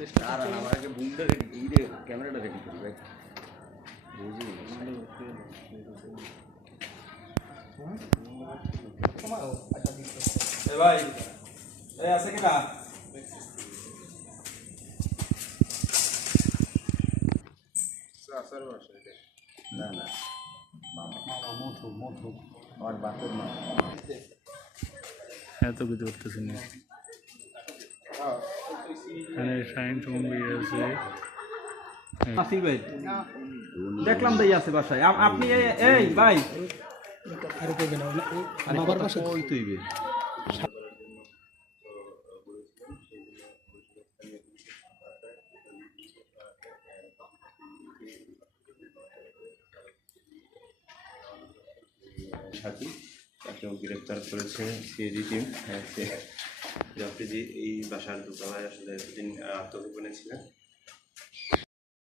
আর আমার আগে বুমটা রেডি এই রে ক্যামেরাটা রেডি করি ভাই বুঝি এ ভাই এই আছে কি না স্যার বসে না না মামা মধু আর বাতের মা এত কিছু করতেছি না এখানে সায়েন্স মুভি আছে আসিফ ভাই দেখলাম তাই আছে বাসায় আপনি এই ভাই আর কইবে না আমার পাশে কই তুইবে সাথী তাকেও গ্রেপ্তার করেছে সিএজি টিম যে এই বাসার দোতলায় আসলে এতদিন আত্মগোপনে ছিলেন।